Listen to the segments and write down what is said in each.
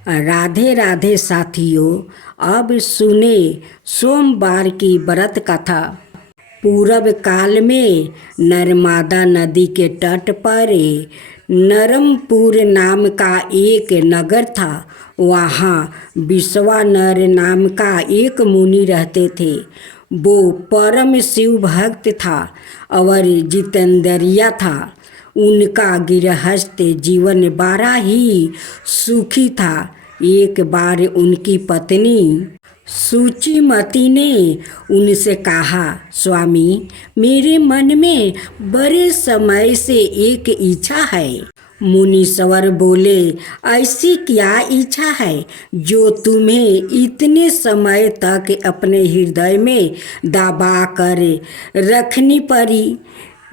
राधे राधे साथियों, अब सुने सोमवार की व्रत कथा। पूरब काल में नर्मदा नदी के तट पर नरमपुर नाम का एक नगर था। वहाँ विश्वानर नाम का एक मुनि रहते थे। वो परम शिव भक्त था और जितेंद्रिया था। उनका गृहस्थ जीवन बड़ा ही सुखी था। एक बार उनकी पत्नी सूचिमती ने उनसे कहा, स्वामी, मेरे मन में बड़े समय से एक इच्छा है। मुनीश्वर बोले, ऐसी क्या इच्छा है जो तुम्हें इतने समय तक अपने हृदय में दबा कर रखनी पड़ी?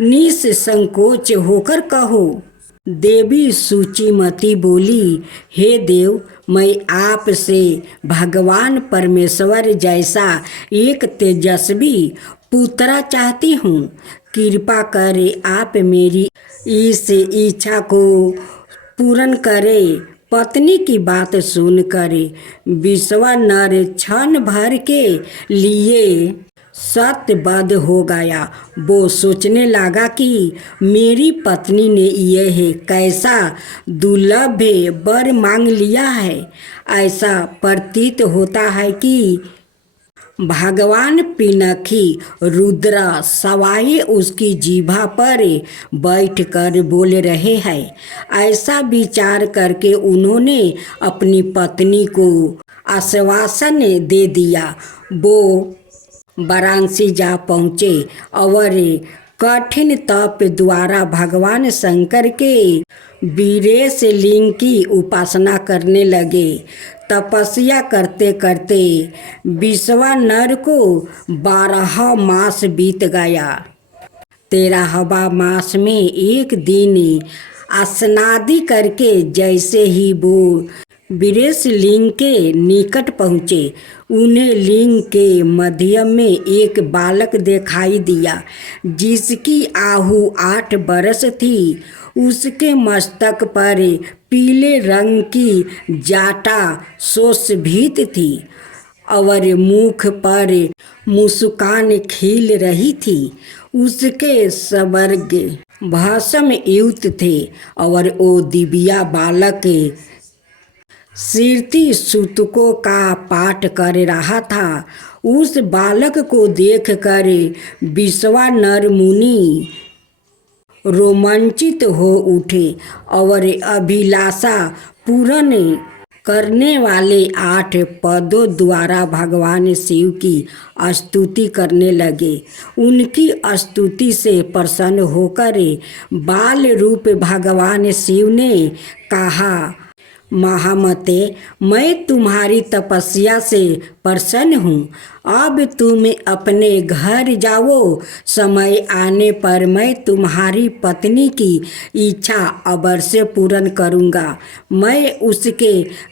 निसंकोच होकर कहो। देवी सूचिमती बोली, हे देव, मैं आपसे भगवान परमेश्वर जैसा एक तेजस्वी पुत्र चाहती हूँ। कृपा करे आप मेरी इस इच्छा को पूर्ण करे। पत्नी की बात सुनकर विश्वानर क्षण भर के लिए सत्यबद्ध हो गया। वो सोचने लगा कि मेरी पत्नी ने यह कैसा दुर्लभ वर मांग लिया है। ऐसा प्रतीत होता है कि भगवान पिनाकी रुद्र सवाई उसकी जीभा पर बैठकर बोल रहे हैं। ऐसा विचार करके उन्होंने अपनी पत्नी को आश्वासन दे दिया। वो वाराणसी जा पहुँचे और कठिन तप द्वारा भगवान शंकर के वीरेश लिंग की उपासना करने लगे। तपस्या करते करते विश्वानर को 12 मास बीत गया। 13वां मास में एक दिन स्नादि करके जैसे ही वो वीरेश लिंग के निकट पहुँचे, उन्हें लिंग के मध्य में एक बालक दिखाई दिया जिसकी आयु 8 वर्ष थी। उसके मस्तक पर पीले रंग की जाटा सुशोभित थी और मुख पर मुस्कान खिल रही थी। उसके स्वर्ग भस्म युक्त थे और वो दिव्या बालक श्रुति सूतकों का पाठ कर रहा था। उस बालक को देखकर विश्वानर मुनि रोमांचित हो उठे और अभिलाषा पूर्ण करने वाले 8 पदों द्वारा भगवान शिव की स्तुति करने लगे। उनकी स्तुति से प्रसन्न होकर बाल रूप भगवान शिव ने कहा, महामते, मैं तुम्हारी तपस्या से प्रसन्न हूँ। अब तुम अपने घर जाओ। समय आने पर मैं तुम्हारी पत्नी की इच्छा अवश्य पूर्ण करूँगा। मैं उसके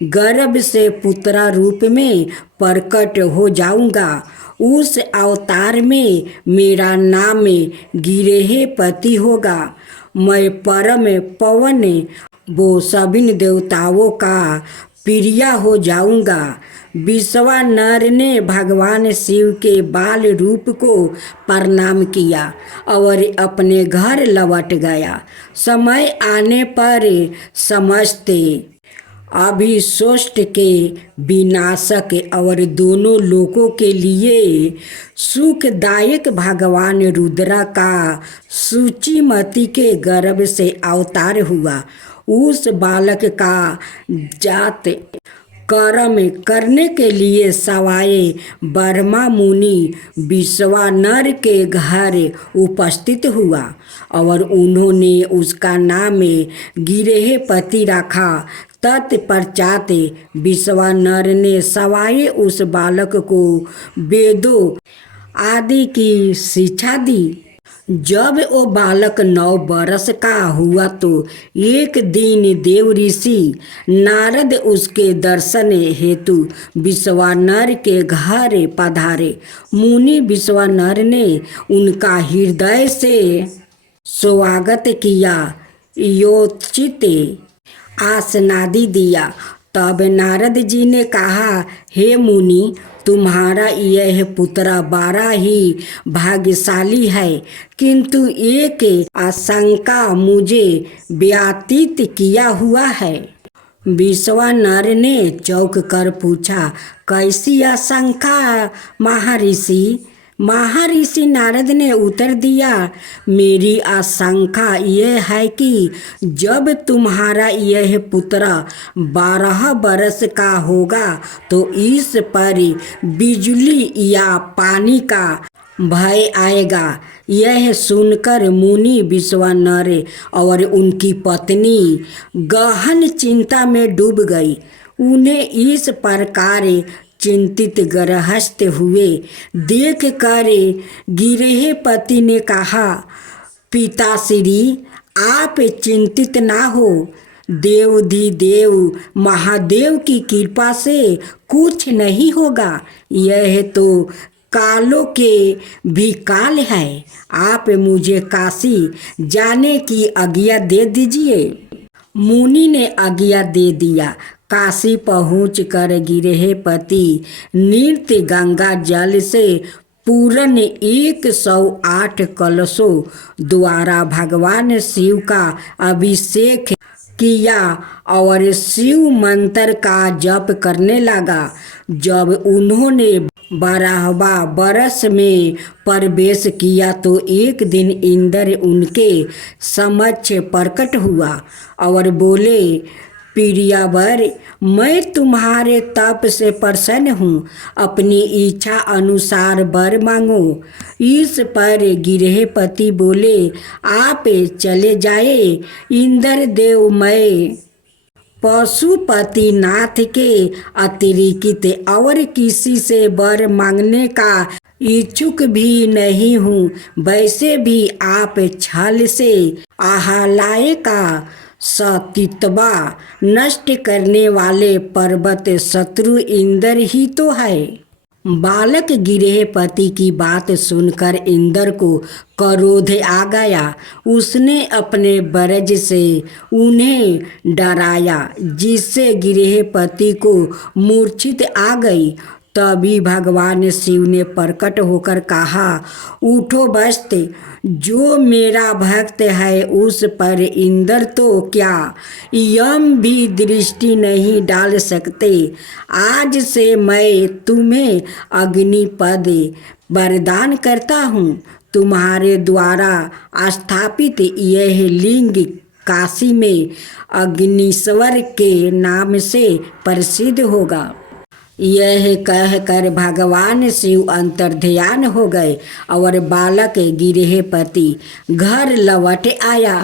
गर्भ से पुत्र रूप में प्रकट हो जाऊँगा। उस अवतार में मेरा नाम गिरिहपति होगा। मैं परम पवन वो सभी देवताओं का प्रिय हो जाऊंगा। विश्वानर ने भगवान शिव के बाल रूप को प्रणाम किया और अपने घर लौट गया। समय आने पर समस्त अभिष्ट के विनाशक और दोनों लोकों के लिए सुखदायक भगवान रुद्र का सूचिमती के गर्भ से अवतार हुआ। उस बालक का जात कर्म करने के लिए सवाए ब्रह्मा मुनि विश्वानर के घर उपस्थित हुआ और उन्होंने उसका नाम गिरिहपति रखा। तत्पश्चात विश्वानर ने सवाए उस बालक को वेदों आदि की शिक्षा दी। जब वो बालक 9 वर्ष का हुआ तो एक दिन देव ऋषि नारद उसके दर्शन हेतु विश्वानर के घर पधारे। मुनि विश्वानर ने उनका हृदय से स्वागत किया, यथोचित आसनादि दिया। तब नारद जी ने कहा, हे मुनि, तुम्हारा यह पुत्र बड़ा ही भाग्यशाली है, किंतु एक आशंका मुझे व्यतीत किया हुआ है। विश्वानर ने चौंक कर पूछा, कैसी आशंका महर्षि? महर्षि नारद ने उत्तर दिया, मेरी आशंका यह है कि जब तुम्हारा यह पुत्र 12 बरस का होगा तो इस पर बिजली या पानी का भय आएगा। यह सुनकर मुनि विश्वानर और उनकी पत्नी गहन चिंता में डूब गई। उन्हें इस प्रकार चिंतित गृहस्थ हुए देख कर गिरहपति ने कहा, पिताश्री, आप चिंतित ना हो। देवाधिदेव महादेव की कृपा से कुछ नहीं होगा। यह तो कालों के भी काल है। आप मुझे काशी जाने की आज्ञा दे दीजिए। मुनि ने आज्ञा दे दिया। काशी पहुंचकर गिरहपति नृत्य गंगा जल से पूर्ण 108 कलशों द्वारा भगवान शिव का अभिषेक किया और शिव मंत्र का जप करने लगा। जब उन्होंने 12वां बरस में प्रवेश किया तो एक दिन इंद्र उनके समक्ष प्रकट हुआ और बोले, प्रियवर, मैं तुम्हारे तप से प्रसन्न हूँ, अपनी इच्छा अनुसार वर मांगो। इस पर गिरहपति बोले, आप चले जाए। इंद्र देव, मैं पशुपति नाथ के अतिरिक्त और किसी से वर मांगने का इच्छुक भी नहीं हूँ। वैसे भी आप छल से आह्लाय का सतीत्वा नष्ट करने वाले पर्वत शत्रु इंद्र ही तो है। बालक गिरहपति की बात सुनकर इंद्र को क्रोध आ गया। उसने अपने वज्र से उन्हें डराया, जिससे गिरहपति को मूर्छित आ गई। तभी भगवान शिव ने प्रकट होकर कहा, उठो वत्स, जो मेरा भक्त है उस पर इंद्र तो क्या यम भी दृष्टि नहीं डाल सकते। आज से मैं तुम्हें अग्निपद वरदान करता हूँ। तुम्हारे द्वारा स्थापित यह लिंग काशी में अग्निश्वर के नाम से प्रसिद्ध होगा। यह कहकर भगवान शिव अंतर्ध्यान हो गए और बालक गिरहपति घर लौट आया।